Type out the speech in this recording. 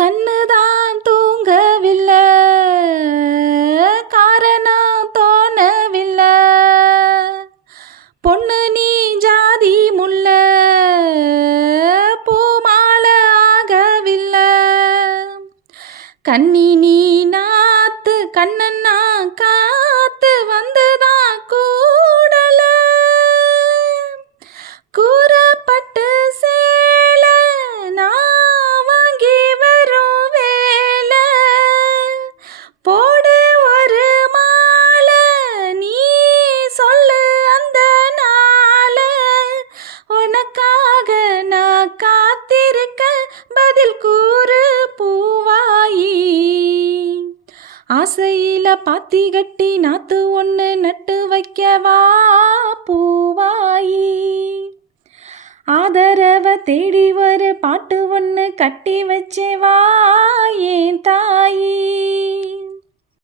கண்ணுதான் தூங்கவில்லை, காரணம் தோணவில்லை. பொண்ணு நீ ஜாதி முல்லை, பூமாலை ஆகவில்லை. கண்ணி நீ நாத்து, கண்ணன்னா காத்து வந்துதான் கூடல. கூறப்பட்டு சேல நான் வாங்கி வரும் வேலை. போடு ஒரு மாலை, நீ சொல்லு அந்த நாள. உனக்காக நான் காத்திருக்க, பதில் கூறு பூவாயி. ஆசையில பாத்தி கட்டி நாத்து ஒன்று நட்டு வைக்கவா பூவாயி. ஆதரவ தேடி ஒரு பாட்டு ஒன்று கட்டி வச்சே வாயி.